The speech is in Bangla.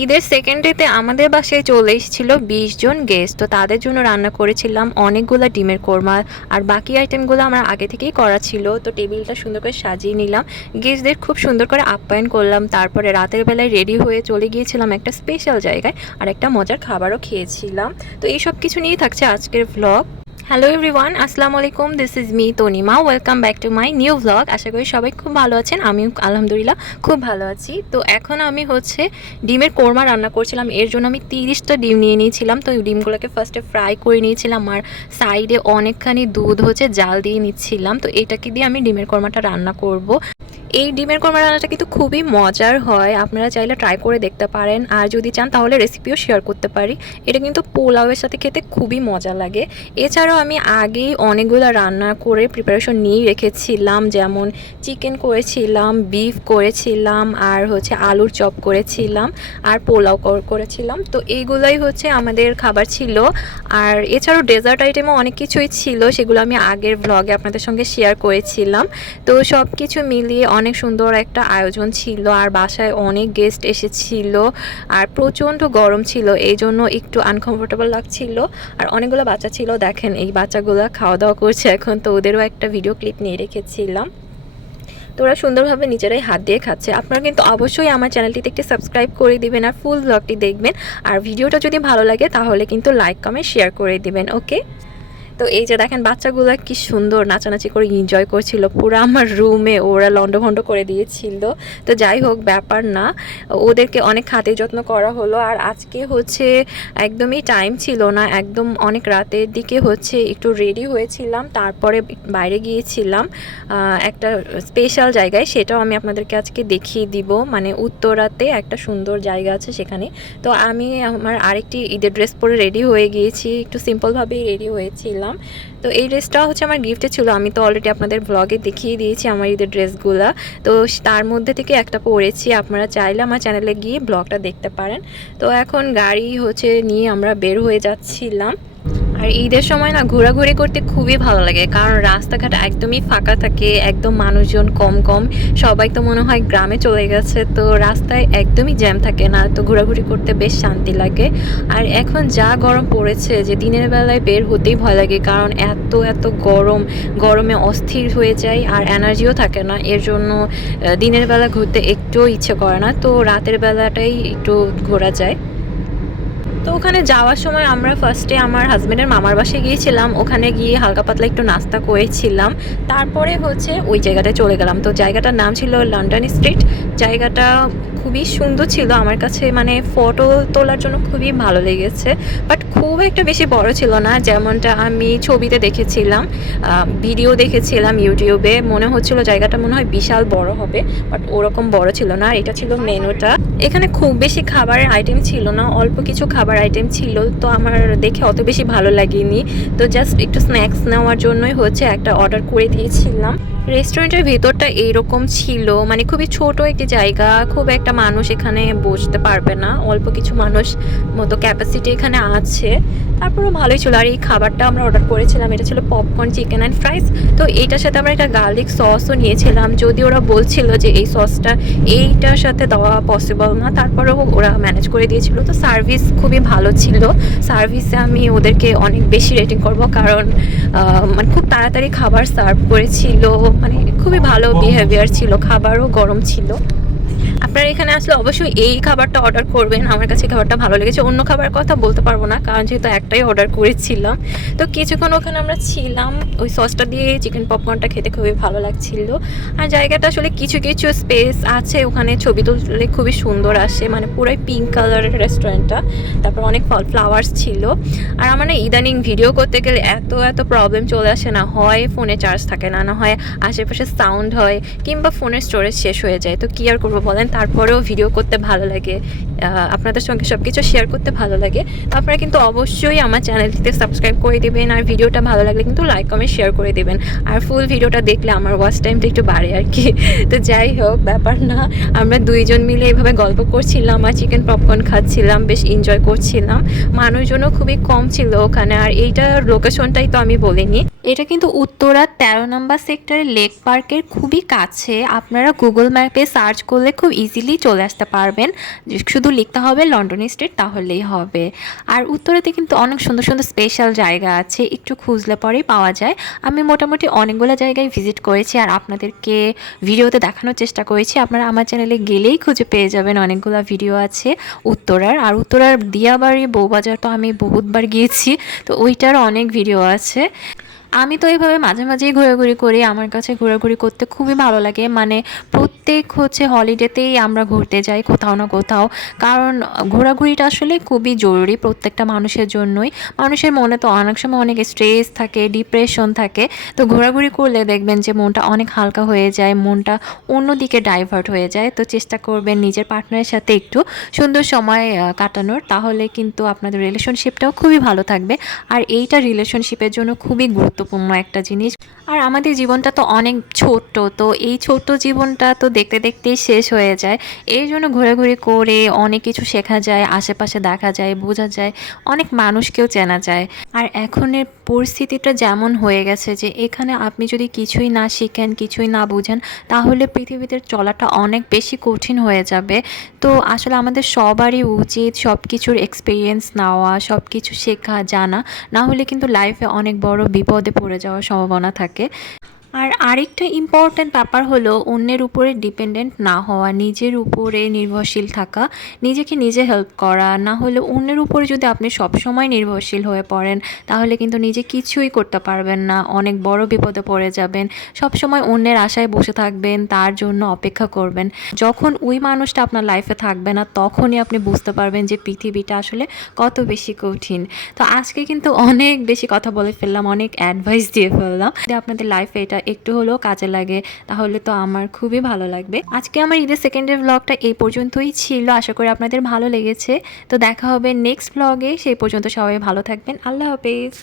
ঈদের সেকেন্ড ডেতে আমাদের বাসায় চলে এসেছিল 20 জন গেস্ট। তো তাদের জন্য রান্না করেছিলাম অনেকগুলো ডিমের কোরমা। আর বাকি আইটেমগুলো আমার আগে থেকেই করা ছিল। তো টেবিলটা সুন্দর করে সাজিয়ে নিলাম, গেস্টদের খুব সুন্দর করে আপ্যায়ন করলাম। তারপরে রাতের বেলায় রেডি হয়ে চলে গিয়েছিলাম একটা স্পেশাল জায়গায়, আর একটা মজার খাবারও খেয়েছিলাম। তো এই সব কিছু নিয়েই থাকছে আজকের ভ্লগ। হ্যালো এভরিওয়ান, আসসালামু আলাইকুম, this is me Tanima. Welcome back to my new vlog. আশা করি সবাই খুব ভালো আছেন, আমিও আলহামদুলিল্লাহ খুব ভালো আছি। তো এখন আমি ডিমের কোরমা রান্না করছিলাম। এর জন্য আমি 30টা ডিম নিয়ে নিয়েছিলাম। তো ডিমগুলোকে ফার্স্টে ফ্রাই করে নিয়েছিলাম, আর সাইডে অনেকখানি দুধ জাল দিয়ে নিচ্ছিলাম। তো এটাকে দিয়ে আমি ডিমের কোরমাটা রান্না করব। এই ডিমের কোরমা রান্নাটা কিন্তু খুবই মজার হয়, আপনারা চাইলে ট্রাই করে দেখতে পারেন। আর যদি চান তাহলে রেসিপিও শেয়ার করতে পারি। এটা কিন্তু পোলাওয়ের সাথে খেতে খুবই মজা লাগে। এছাড়াও আমি আগেই অনেকগুলো রান্না করে প্রিপারেশন নিয়ে রেখেছিলাম, যেমন চিকেন করেছিলাম, বিফ করেছিলাম, আর আলুর চপ করেছিলাম, আর পোলাও করেছিলাম। তো এইগুলোই আমাদের খাবার ছিল। আর এছাড়াও ডেজার্ট আইটেমও অনেক কিছুই ছিল, সেগুলো আমি আগের ব্লগে আপনাদের সঙ্গে শেয়ার করেছিলাম। তো সব কিছু মিলিয়ে অনেক সুন্দর একটা আয়োজন ছিল। আর বাসায় অনেক গেস্ট এসেছিল, আর প্রচণ্ড গরম ছিল, এই জন্য একটু আনকমফোর্টেবল লাগছিল। আর অনেকগুলো বাচ্চা ছিল, দেখেন এই বাচ্চাগুলো খাওয়া দাওয়া করছে এখন। তো ওদেরও একটা ভিডিও ক্লিপ নিয়ে রেখেছিলাম। তো ওরা সুন্দরভাবে নিজেরাই হাত দিয়ে খাচ্ছে। আপনারা কিন্তু অবশ্যই আমার চ্যানেলটিতে একটি সাবস্ক্রাইব করে দিবেন, আর ফুল ব্লগটি দেখবেন। আর ভিডিওটা যদি ভালো লাগে তাহলে কিন্তু লাইক কমেন্ট শেয়ার করে দিবেন, ওকে। তো এই যে দেখেন বাচ্চাগুলো কি সুন্দর নাচানাচি করে এনজয় করছিল। পুরো আমার রুমে ওরা লন্ডভন্ড করে দিয়েছিল। তো যাই হোক, ব্যাপার না, ওদেরকে অনেক খাতির যত্ন করা হলো। আর আজকে একদমই টাইম ছিল না, একদম অনেক রাতের দিকে একটু রেডি হয়েছিলাম, তারপরে বাইরে গিয়েছিলাম একটা স্পেশাল জায়গায়। সেটাও আমি আপনাদেরকে আজকে দেখিয়ে দিব, মানে উত্তরাতে একটা সুন্দর জায়গা আছে সেখানে। তো আমি আমার আরেকটি ঈদের ড্রেস পরে রেডি হয়ে গিয়েছি, একটু সিম্পলভাবেই রেডি হয়েছিলাম। তো এই ড্রেসটা আমার গিফটে ছিল। আমি তো অলরেডি আপনাদের ব্লগে দেখিয়ে দিয়েছি আমার ঈদের ড্রেসগুলো। তো তার মধ্যে থেকে একটা পরেছি, আপনারা চাইলে আমার চ্যানেলে গিয়ে ব্লগটা দেখতে পারেন। তো এখন গাড়ি নিয়ে আমরা বের হয়ে যাচ্ছিলাম। আর ঈদের সময় না ঘোরাঘুরি করতে খুবই ভালো লাগে, কারণ রাস্তাঘাট একদমই ফাঁকা থাকে, একদম মানুষজন কম কম, সবাই তো মনে হয় গ্রামে চলে গেছে। তো রাস্তায় একদমই জ্যাম থাকে না, তো ঘোরাঘুরি করতে বেশ শান্তি লাগে। আর এখন যা গরম পড়েছে যে দিনের বেলায় বের হতেই ভয় লাগে, কারণ এত এত গরমে অস্থির হয়ে যায়, আর এনার্জিও থাকে না। এর জন্য দিনের বেলা ঘুরতে একটুও ইচ্ছে করে না, তো রাতের বেলাটাই একটু ঘোরা যায়। তো ওখানে যাওয়ার সময় আমরা ফার্স্টে আমার হাজব্যান্ডের মামার বাসায় গিয়েছিলাম, ওখানে গিয়ে হালকা পাতলা একটু নাস্তা করেছিলাম। তারপরে ওই জায়গাটায় চলে গেলাম। তো জায়গাটার নাম ছিল লন্ডন স্ট্রিট। জায়গাটা খুবই সুন্দর ছিল আমার কাছে, মানে ফটো তোলার জন্য খুবই ভালো লেগেছে। বাট খুব একটা বেশি বড় ছিল না, যেমনটা আমি ছবিতে দেখেছিলাম, ভিডিও দেখেছিলাম ইউটিউবে। মনে হচ্ছিল জায়গাটা মনে হয় বিশাল বড় হবে, বাট ওরকম বড় ছিল না। এটা ছিল মেনুটা। এখানে খুব বেশি খাবারের আইটেম ছিল না, অল্প কিছু খাবার আইটেম ছিল। তো আমার দেখে অত বেশি ভালো লাগেনি, তো জাস্ট একটু স্ন্যাক্স নেওয়ার জন্যই একটা অর্ডার করে দিয়েছিলাম। রেস্টুরেন্টের ভেতরটা এইরকম ছিল, মানে খুবই ছোট একটি জায়গা, খুব একটা মানুষ এখানে বসতে পারবে না, অল্প কিছু মানুষ মতো ক্যাপাসিটি এখানে আছে। তারপরে ভালোই ছিল। আর এই খাবারটা আমরা অর্ডার করেছিলাম, এটা ছিল পপকর্ন, চিকেন অ্যান্ড ফ্রাইস। তো এইটার সাথে আমরা একটা গার্লিক সসও নিয়েছিলাম, যদি ওরা বলছিল যে এই সসটা এইটার সাথে দেওয়া পসিবল না, তারপরেও ওরা ম্যানেজ করে দিয়েছিল। তো সার্ভিস খুবই ভালো ছিল। সার্ভিসে আমি ওদেরকে অনেক বেশি রেটিং করব, কারণ মানে খুব তাড়াতাড়ি খাবার সার্ভ করেছিল, মানে খুবই ভালো বিহেভিয়ার ছিল, খাবারও গরম ছিল। আপনারা এখানে আসলে অবশ্যই এই খাবারটা অর্ডার করবেন, আমার কাছে খাবারটা ভালো লেগেছে। অন্য খাবার কথা বলতে পারবো না, কারণ যেহেতু একটাই অর্ডার করেছিলাম। তো কিছুক্ষণ ওখানে আমরা ছিলাম, ওই সসটা দিয়ে চিকেন পপকর্নটা খেতে খুবই ভালো লাগছিল। আর জায়গাটা আসলে কিছু কিছু স্পেস আছে, ওখানে ছবি তুললে খুবই সুন্দর আসে, মানে পুরাই পিঙ্ক কালারের রেস্টুরেন্টটা। তারপর অনেক ফ্লাওয়ার্স ছিল। আর আমার না ইদানিং ভিডিও করতে গেলে এত এত প্রবলেম চলে আসে না, হয় ফোনে চার্জ থাকে না, না হয় আশেপাশে সাউন্ড হয়, কিংবা ফোনের স্টোরেজ শেষ হয়ে যায়। তো কী আর করবো বলেন, তারপরেও ভিডিও করতে ভালো লাগে, আপনাদের সঙ্গে সব কিছু শেয়ার করতে ভালো লাগে। তো আপনারা কিন্তু অবশ্যই আমার চ্যানেলটিতে সাবস্ক্রাইব করে দেবেন, আর ভিডিওটা ভালো লাগলে কিন্তু লাইক কমেন্ট শেয়ার করে দেবেন। আর ফুল ভিডিওটা দেখলে আমার ওয়াচ টাইমটা একটু বাড়ে আর কি। তো যাই হোক, ব্যাপার না, আমরা দুইজন মিলে এভাবে গল্প করছিলাম আর চিকেন পপকর্ন খাচ্ছিলাম, বেশ এনজয় করছিলাম। মানুষজনও খুবই কম ছিল ওখানে। আর এইটার লোকেশনটাই তো আমি বলিনি, এটা কিন্তু উত্তরা 13 নম্বর সেক্টরের লেক পার্কের খুবই কাছে। আপনারা গুগল ম্যাপে সার্চ করলে খুব ইজি ইজিলি চলে আসতে পারবেন। শুধু লিখতে হবে লন্ডন স্ট্রিট, তাহলেই হবে। আর উত্তরাতে কিন্তু অনেক সুন্দর সুন্দর স্পেশাল জায়গা আছে, একটু খুঁজলে পরেই পাওয়া যায়। আমি মোটামুটি অনেকগুলো জায়গায় ভিজিট করেছি আর আপনাদেরকে ভিডিওতে দেখানোর চেষ্টা করেছি। আপনারা আমার চ্যানেলে গেলেই খুঁজে পেয়ে যাবেন, অনেকগুলো ভিডিও আছে উত্তরার। আর উত্তরার দিয়াবাড়ি বউবাজার তো আমি বহুতবার গিয়েছি, তো ওইটারও অনেক ভিডিও আছে। আমি তো এইভাবে মাঝে মাঝেই ঘোরাঘুরি করি, আমার কাছে ঘোরাঘুরি করতে খুবই ভালো লাগে। মানে প্রত্যেক হলিডেতেই আমরা ঘুরতে যাই কোথাও না কোথাও, কারণ ঘোরাঘুরিটা আসলে খুবই জরুরি প্রত্যেকটা মানুষের জন্যই। মানুষের মনে তো অনেক সময় অনেক স্ট্রেস থাকে, ডিপ্রেশন থাকে, তো ঘোরাঘুরি করলে দেখবেন যে মনটা অনেক হালকা হয়ে যায়, মনটা অন্যদিকে ডাইভার্ট হয়ে যায়। তো চেষ্টা করবেন নিজের পার্টনারের সাথে একটু সুন্দর সময় কাটানোর, তাহলে কিন্তু আপনাদের রিলেশনশিপটাও খুবই ভালো থাকবে। আর এইটা রিলেশনশিপের জন্য খুবই গুরুত্বপূর্ণ একটা জিনিস। আর আমাদের জীবনটা তো অনেক ছোট্ট, তো এই ছোট্ট জীবনটা তো দেখতে দেখতেই শেষ হয়ে যায়। এই জন্য ঘোরাঘুরি করে অনেক কিছু শেখা যায়, আশেপাশে দেখা যায়, বোঝা যায়, অনেক মানুষকেও চেনা যায়। আর এখনের পরিস্থিতিটা যেমন হয়ে গেছে যে এখানে আপনি যদি কিছুই না শিখেন, কিছুই না বুঝেন, তাহলে পৃথিবীতে চলাটা অনেক বেশি কঠিন হয়ে যাবে। তো আসলে আমাদের সবারই উচিত সব কিছুর এক্সপিরিয়েন্স নেওয়া, সব কিছু শেখা, জানা, না হলে কিন্তু লাইফে অনেক বড় বিপদে পড়ে যাওয়ার সম্ভাবনা থাকে। আর আরেকটা ইম্পর্ট্যান্ট ব্যাপার হলো অন্যের উপরে ডিপেন্ডেন্ট না হওয়া, নিজের উপরে নির্ভরশীল থাকা, নিজেকে নিজে হেল্প করা। না হলে অন্যের উপরে যদি আপনি সবসময় নির্ভরশীল হয়ে পড়েন, তাহলে কিন্তু নিজে কিছুই করতে পারবেন না, অনেক বড় বিপদে পড়ে যাবেন। সবসময় অন্যের আশায় বসে থাকবেন, তার জন্য অপেক্ষা করবেন। যখন ওই মানুষটা আপনার লাইফে থাকবে না, তখনই আপনি বুঝতে পারবেন যে পৃথিবীটা আসলে কত বেশি কঠিন। তো আজকে কিন্তু অনেক বেশি কথা বলে ফেললাম, অনেক অ্যাডভাইস দিয়ে ফেললাম। যদি আপনাদের লাইফে এটা একটু হলেও কাজে লাগে, তাহলে তো আমার খুবই ভালো লাগবে। আজকে আমার ঈদের সেকেন্ডের ব্লগটা এই পর্যন্তই ছিল, আশা করি আপনাদের ভালো লেগেছে। তো দেখা হবে নেক্সট ব্লগে, সেই পর্যন্ত সবাই ভালো থাকবেন। আল্লাহ হাফেজ।